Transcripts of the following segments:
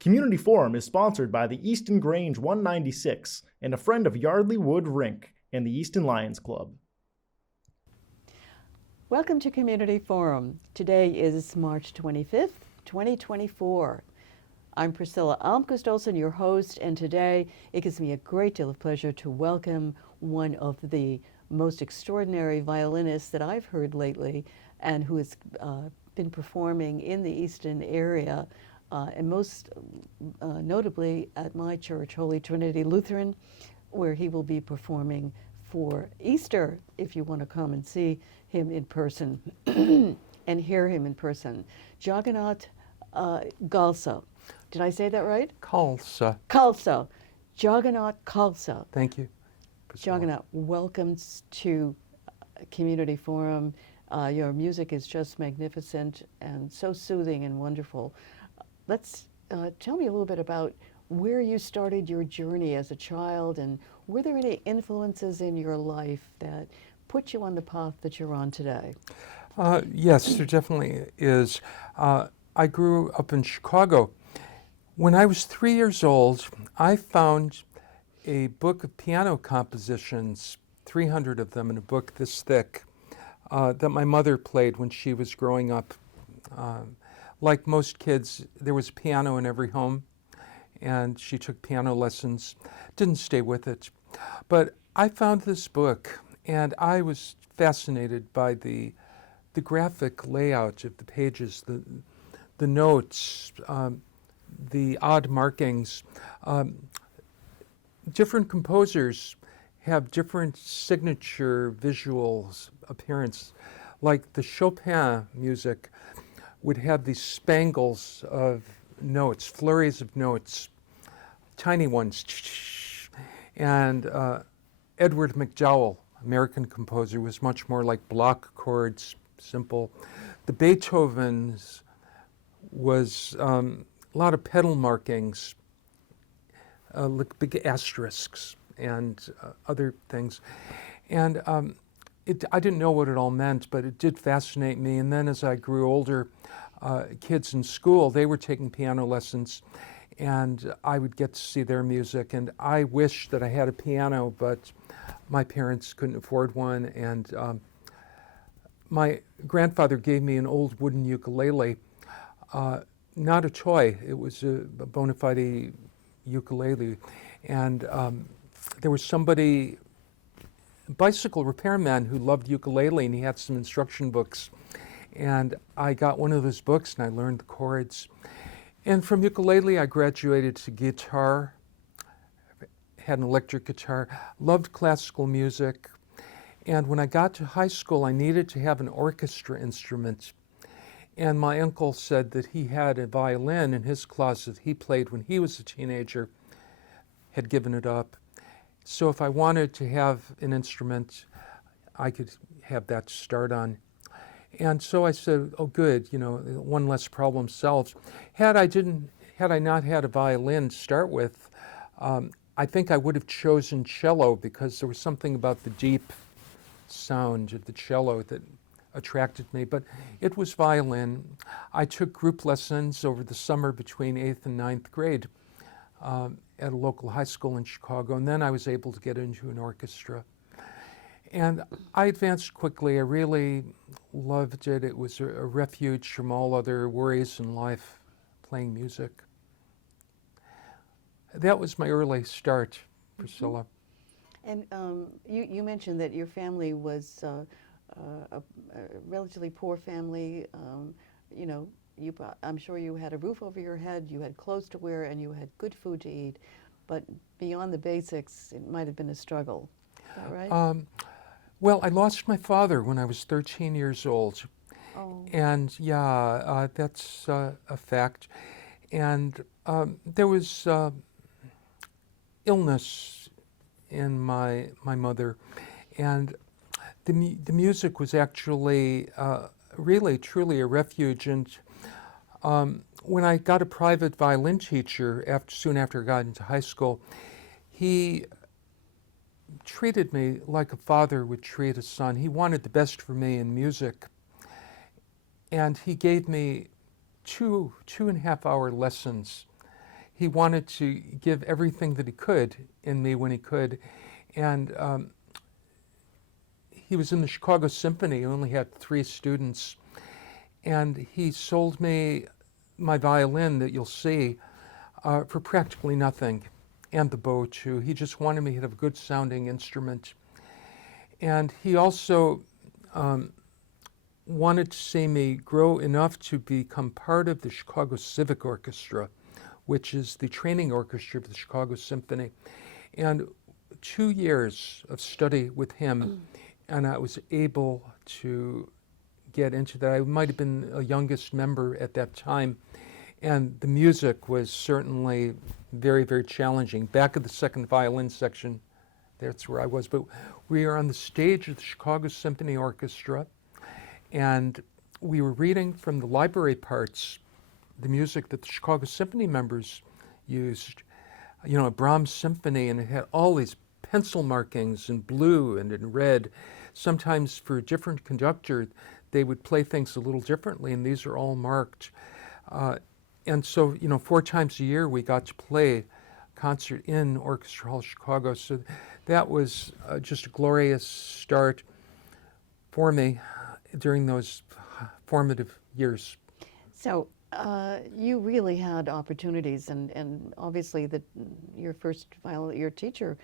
Community Forum is sponsored by the Easton Grange 196 and a friend of Yardley Wood Rink and the Easton Lions Club. Welcome to Community Forum. Today is March 25th, 2024. I'm Priscilla Almquist-Olsen, your host, and today it gives me a great deal of pleasure to welcome one of the most extraordinary violinists that I've heard lately and who has been performing in the Easton area and most notably at my church, Holy Trinity Lutheran, where he will be performing for Easter, if you want to come and see him in person and hear him in person. Jagan-Naut Khala. Did I say that right? Khala. Khala. Jagan-Naut Khala. Thank you. Jagan-Naut, welcome to Community Forum. Your music is just magnificent and so soothing and wonderful. Let's tell me a little bit about where you started your journey as a child, and were there any influences in your life that put you on the path that you're on today? Yes, there definitely is. I grew up in Chicago. When I was 3 years old, I found a book of piano compositions, 300 of them in a book this thick, that my mother played when she was growing up. Like most kids, there was a piano in every home, and she took piano lessons, didn't stay with it. But I found this book, and I was fascinated by the graphic layout of the pages, the notes, the odd markings. Different composers have different signature visuals appearance. Like the Chopin music would have these spangles of notes, flurries of notes, tiny ones. And Edward MacDowell, American composer, was much more like block chords, simple. The Beethoven's was a lot of pedal markings, like big asterisks and other things. And I didn't know what it all meant, but it did fascinate me. And then as I grew older, kids in school, they were taking piano lessons, and I would get to see their music. And I wished that I had a piano, but my parents couldn't afford one. And my grandfather gave me an old wooden ukulele, not a toy. It was a bona fide ukulele. And there was somebody, bicycle repairman, who loved ukulele, and he had some instruction books. And I got one of those books and I learned the chords. And from ukulele, I graduated to guitar, had an electric guitar, loved classical music. And when I got to high school, I needed to have an orchestra instrument. And my uncle said that he had a violin in his closet he played when he was a teenager, had given it up. So if I wanted to have an instrument, I could have that to start on. And so I said, oh good, one less problem solved. Had I not had a violin to start with, I think I would have chosen cello, because there was something about the deep sound of the cello that attracted me, but it was violin. I took group lessons over the summer between 8th and 9th grade at a local high school in Chicago, and then I was able to get into an orchestra. And I advanced quickly. I really loved it. It was a refuge from all other worries in life, playing music. That was my early start, Priscilla. And you mentioned that your family was a relatively poor family. I'm sure you had a roof over your head, you had clothes to wear, and you had good food to eat. But beyond the basics, it might have been a struggle. Is that right? Well, I lost my father when I was 13 years old. Oh. And yeah, that's a fact. And there was illness in my mother. And the music was actually really, truly a refuge. And when I got a private violin teacher soon after I got into high school, he treated me like a father would treat a son. He wanted the best for me in music. And he gave me two and a half hour lessons. he wanted to give everything that he could in me when he could. And he was in the Chicago Symphony. He only had 3 students. And he sold me my violin that you'll see for practically nothing, and the bow too. He just wanted me to have a good sounding instrument. And he also wanted to see me grow enough to become part of the Chicago Civic Orchestra, which is the training orchestra of the Chicago Symphony. And 2 years of study with him, and I was able to get into that. I might have been a youngest member at that time, and the music was certainly very, very challenging. Back at the second violin section, that's where I was. But we are on the stage of the Chicago Symphony Orchestra, and we were reading from the library parts, the music that the Chicago Symphony members used, a Brahms symphony, and it had all these pencil markings in blue and in red. Sometimes for a different conductor, they would play things a little differently, and these are all marked. And so, 4 times a year we got to play concert in Orchestra Hall Chicago. So that was just a glorious start for me during those formative years. So you really had opportunities, and obviously your first your teacher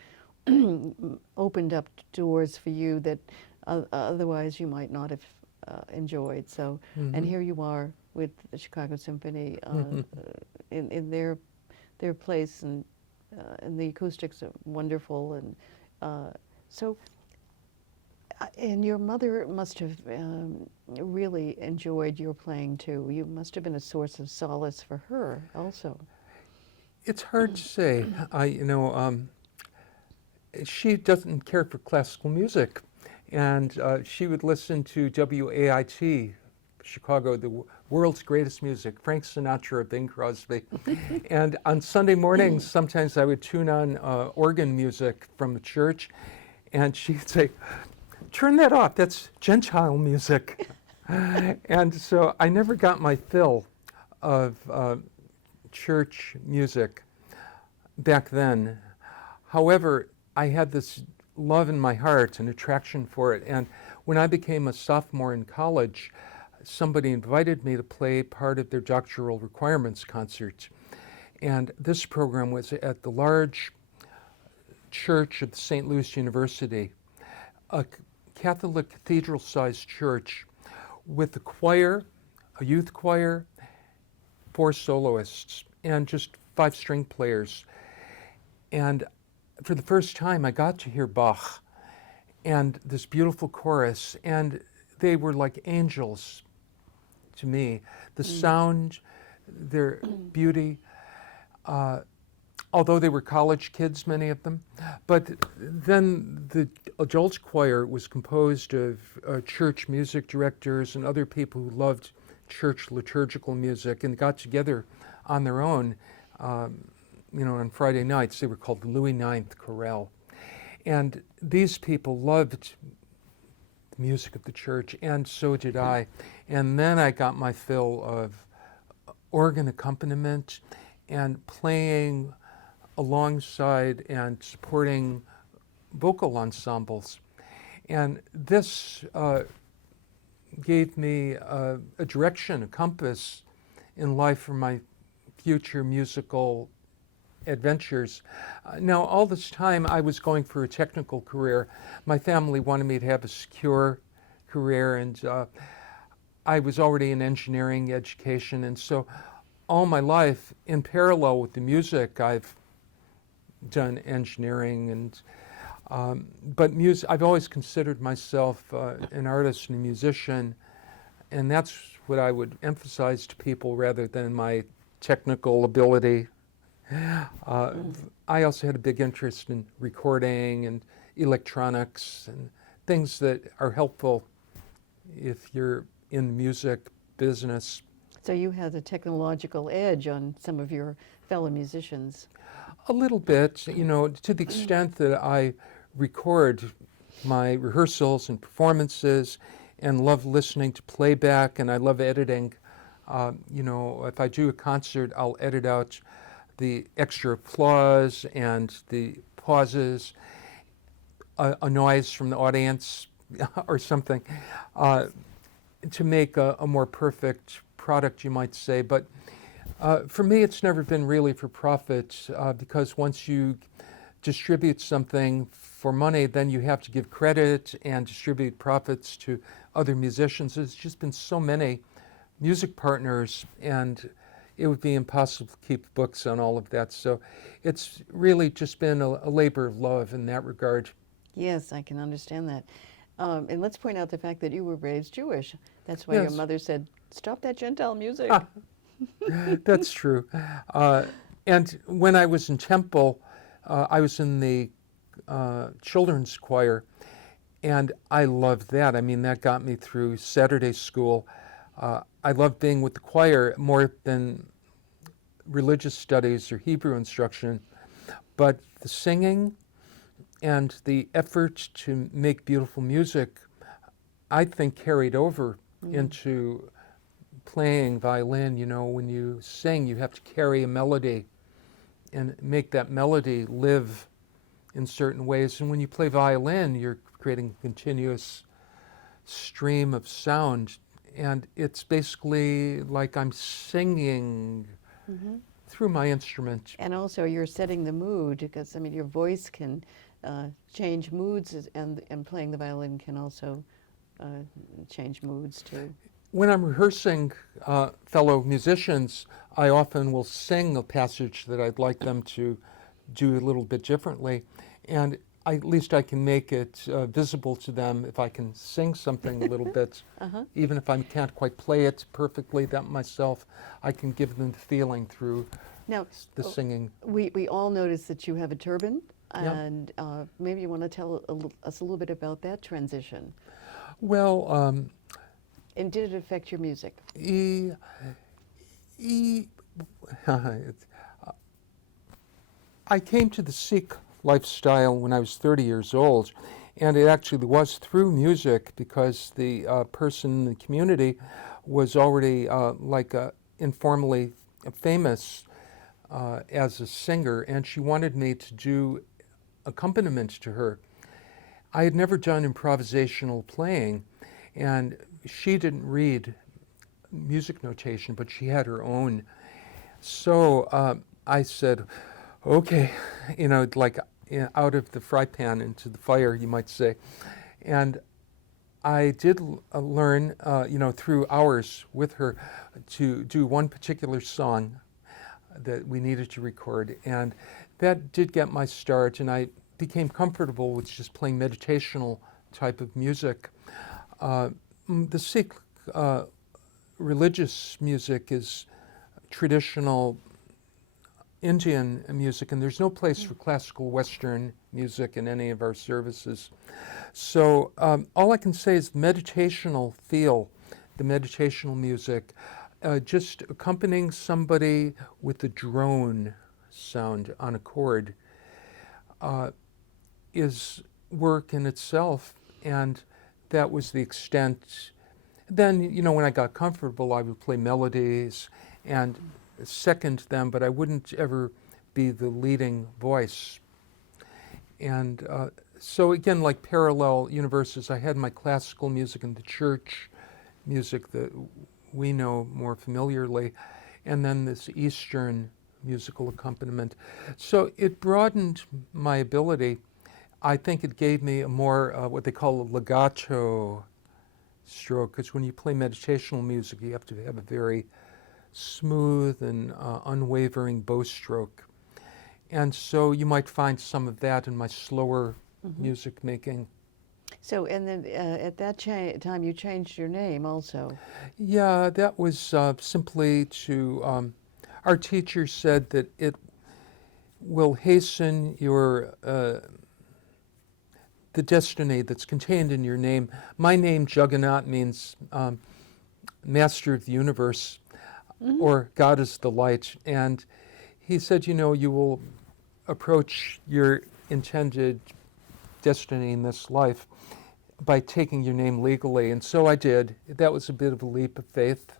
opened up doors for you that otherwise you might not have enjoyed. So, and here you are with the Chicago Symphony in their place, and the acoustics are wonderful, and so. And your mother must have really enjoyed your playing too. You must have been a source of solace for her also. It's hard to say. She doesn't care for classical music, and she would listen to WAIT, Chicago, the world's greatest music, Frank Sinatra, Bing Crosby. And on Sunday mornings, sometimes I would tune on organ music from the church, and she'd say, "Turn that off, that's Gentile music." And so I never got my fill of church music back then. However, I had this love in my heart and attraction for it. And when I became a sophomore in college, somebody invited me to play part of their doctoral requirements concert. And this program was at the large church at St. Louis University, a Catholic cathedral-sized church with a choir, a youth choir, 4 soloists, and just 5 string players. And for the first time, I got to hear Bach and this beautiful chorus, and they were like angels to me. The sound, their beauty, although they were college kids, many of them. But then the adult choir was composed of church music directors and other people who loved church liturgical music and got together on their own. On Friday nights. They were called the Louis IX Chorale. And these people loved the music of the church, and so did I. And then I got my fill of organ accompaniment and playing alongside and supporting vocal ensembles. And this gave me a direction, a compass in life for my future musical adventures. Now, all this time I was going for a technical career. My family wanted me to have a secure career, and I was already in engineering education, and so all my life, in parallel with the music, I've done engineering, and but music, I've always considered myself an artist and a musician, and that's what I would emphasize to people rather than my technical ability. I also had a big interest in recording and electronics and things that are helpful if you're in the music business. So you had a technological edge on some of your fellow musicians. A little bit, to the extent that I record my rehearsals and performances and love listening to playback, and I love editing. If I do a concert, I'll edit out the extra applause and the pauses, a noise from the audience or something, to make a more perfect product, you might say. But for me, it's never been really for profit, because once you distribute something for money, then you have to give credit and distribute profits to other musicians. There's just been so many music partners, and it would be impossible to keep books on all of that. So it's really just been a labor of love in that regard. Yes, I can understand that. And let's point out the fact that you were raised Jewish. That's why Yes. your mother said, "Stop that Gentile music." That's true. And when I was in Temple, I was in the children's choir, and I loved that. I mean, that got me through Saturday school. I loved being with the choir more than religious studies or Hebrew instruction, but the singing and the effort to make beautiful music, I think, carried over into playing violin. You know, when you sing, you have to carry a melody and make that melody live in certain ways. And when you play violin, you're creating a continuous stream of sound. And it's basically like I'm singing through my instrument. And also, you're setting the mood, because I mean, your voice can change moods, and playing the violin can also change moods too. When I'm rehearsing fellow musicians, I often will sing a passage that I'd like them to do a little bit differently, and at least I can make it visible to them if I can sing something a little bit. Even if I can't quite play it perfectly that myself, I can give them the feeling through Now, the singing. we all noticed that you have a turban, Yeah. and maybe you want to tell us a little bit about that transition. Well, And did it affect your music? I came to the Sikh lifestyle when I was 30 years old, and it actually was through music, because the person in the community was already informally famous as a singer, and she wanted me to do accompaniment to her. I had never done improvisational playing, and she didn't read music notation, but she had her own. So I said, okay, out of the fry pan into the fire, you might say. And I did learn, through hours with her, to do one particular song that we needed to record. And that did get my start, and I became comfortable with just playing meditational type of music. The Sikh religious music is traditional Indian music, and there's no place for classical Western music in any of our services. So all I can say is the meditational feel, the meditational music, just accompanying somebody with the drone sound on a chord is work in itself, and that was the extent. Then, when I got comfortable, I would play melodies and second them, but I wouldn't ever be the leading voice. And so again, like parallel universes, I had my classical music in the church, music that we know more familiarly, and then this Eastern musical accompaniment. So it broadened my ability. I think it gave me a more, what they call a legato stroke, because when you play meditational music, you have to have a very smooth and unwavering bow stroke. And so you might find some of that in my slower music making. So, and then at that time, you changed your name also. Yeah, that was simply to, our teacher said that it will hasten your, the destiny that's contained in your name. My name, Jagan-Naut, means master of the universe, or God is the light. And he said, you will approach your intended destiny in this life by taking your name legally. And so I did. That was a bit of a leap of faith.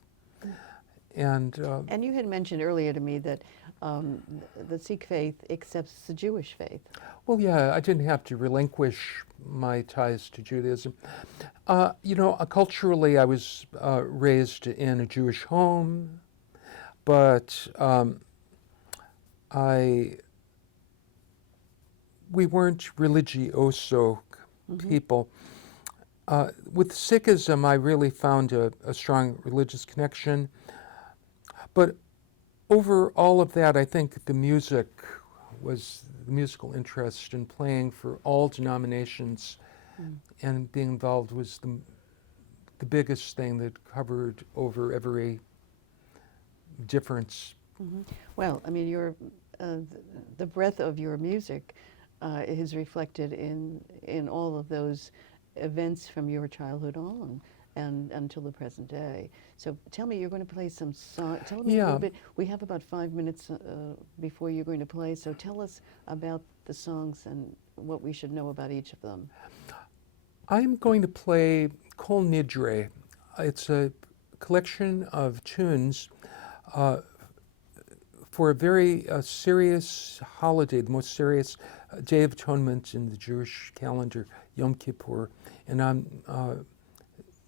And you had mentioned earlier to me that the Sikh faith accepts the Jewish faith. Well, yeah, I didn't have to relinquish my ties to Judaism. Culturally, I was raised in a Jewish home, but we weren't religioso people. With Sikhism, I really found a strong religious connection. But over all of that, I think the musical interest in playing for all denominations and being involved was the biggest thing that covered over every difference. Well, I mean, the breadth of your music is reflected in all of those events from your childhood on and until the present day. So tell me, you're going to play some songs. Tell me a little bit. We have about 5 minutes before you're going to play, so tell us about the songs and what we should know about each of them. I'm going to play Kol Nidre. It's a collection of tunes for a very serious holiday, the most serious Day of Atonement in the Jewish calendar, Yom Kippur. And on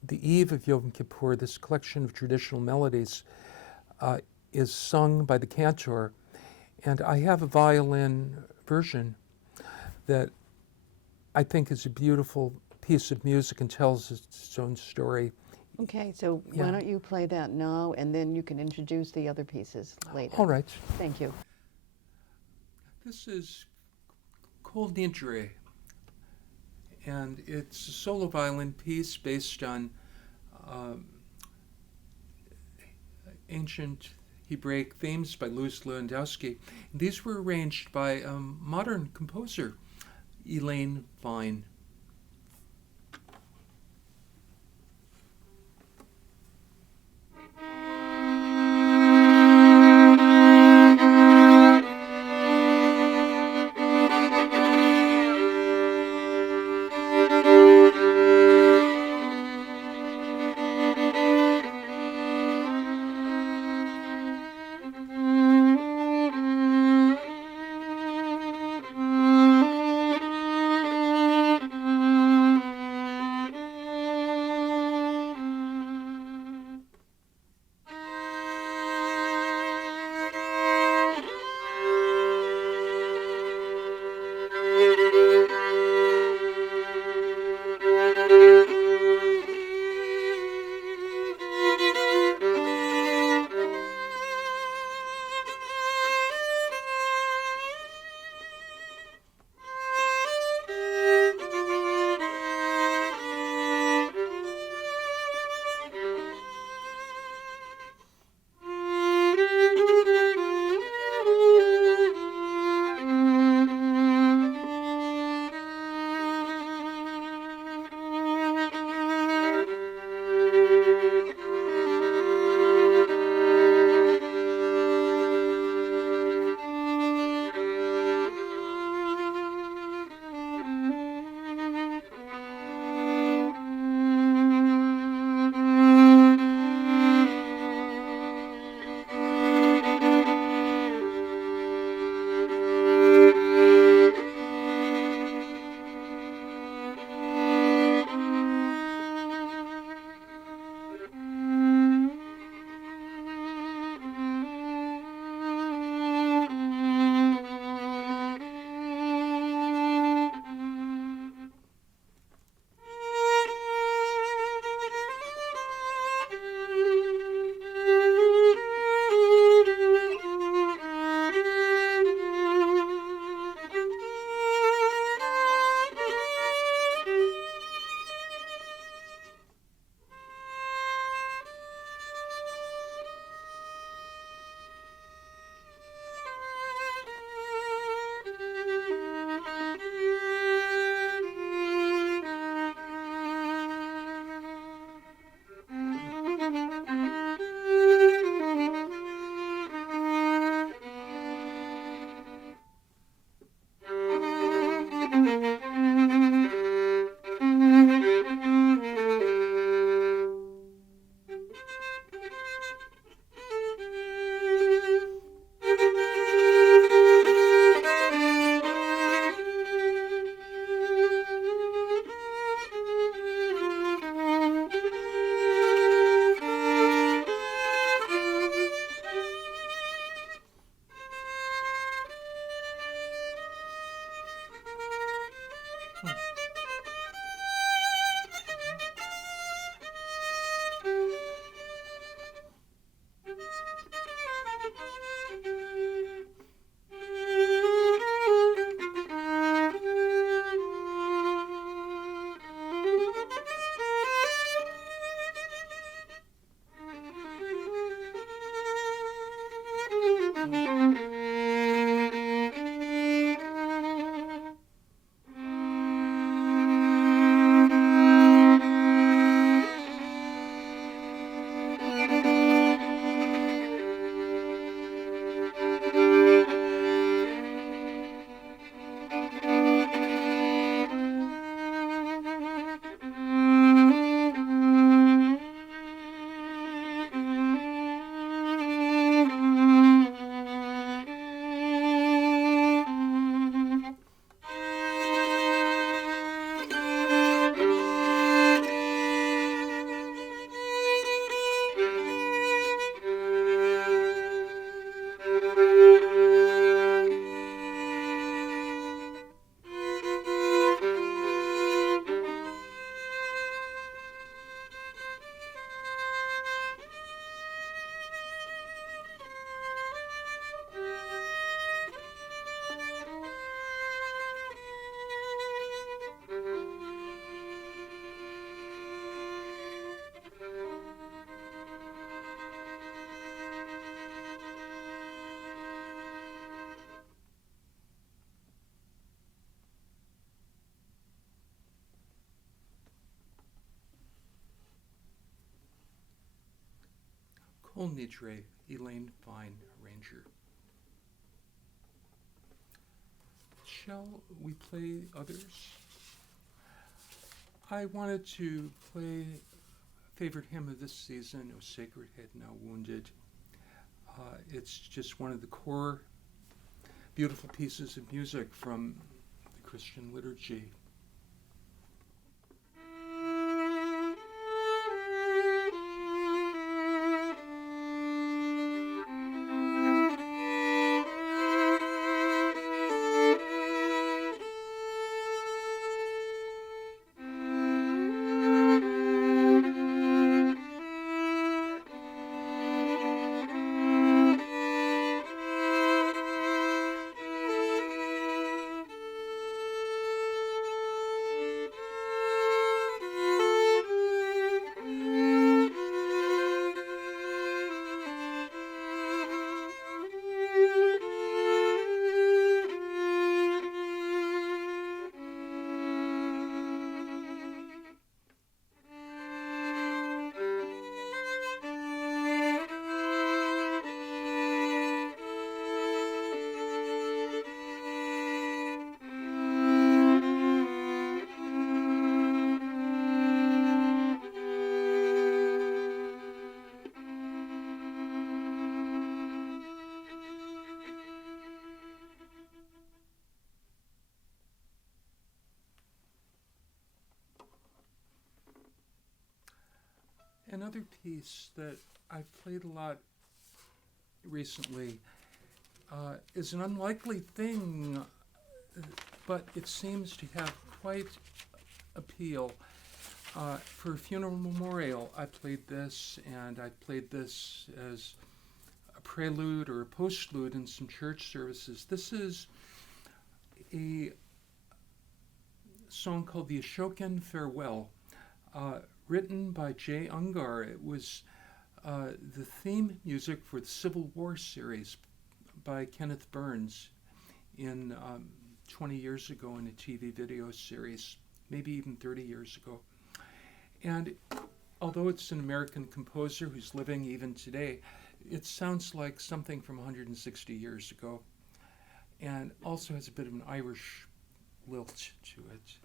the eve of Yom Kippur, this collection of traditional melodies is sung by the cantor. And I have a violin version that I think is a beautiful piece of music and tells its own story. Okay, so why don't you play that now, and then you can introduce the other pieces later. All right. Thank you. This is Kol Nidre, and it's a solo violin piece based on ancient Hebraic themes by Louis Lewandowski. These were arranged by a modern composer, Elaine Vine. Kol Nidre, Elaine Fine, arranger. Shall we play others? I wanted to play a favorite hymn of this season, O Sacred Head Now Wounded. It's just one of the core beautiful pieces of music from the Christian liturgy. Another piece that I've played a lot recently is an unlikely thing, but it seems to have quite appeal. For a funeral memorial, I played this, and I played this as a prelude or a postlude in some church services. This is a song called the Ashokan Farewell, written by Jay Ungar. It was the theme music for the Civil War series by Kenneth Burns in 20 years ago in a TV video series, maybe even 30 years ago. And although it's an American composer who's living even today, it sounds like something from 160 years ago, and also has a bit of an Irish lilt to it.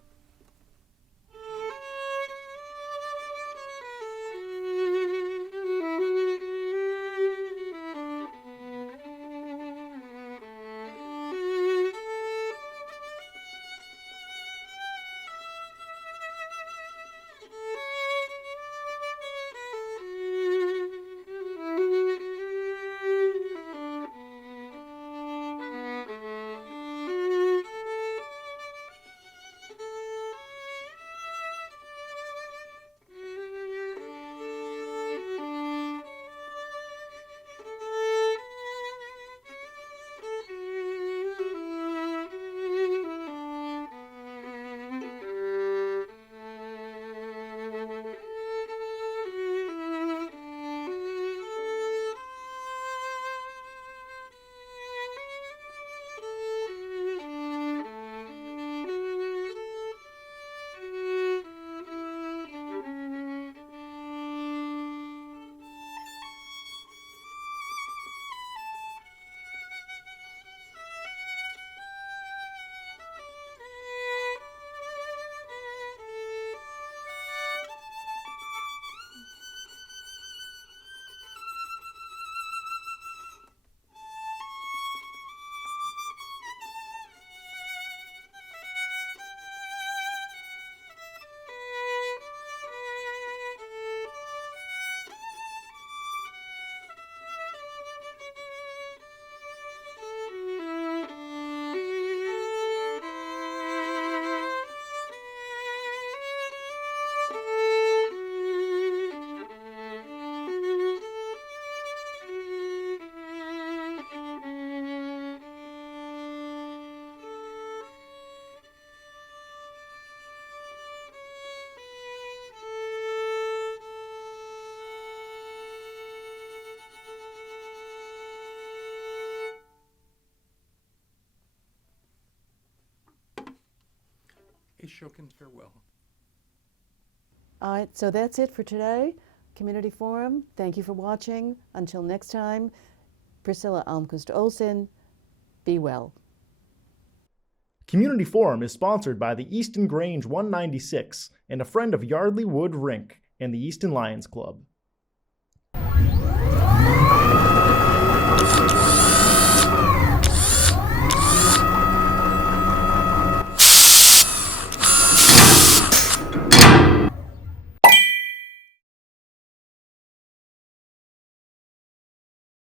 A Shokin farewell. All right, so that's it for today. Community Forum, thank you for watching. Until next time, Priscilla Almquist-Olsen, be well. Community Forum is sponsored by the Easton Grange 196 and a friend of Yardley Wood Rink and the Easton Lions Club.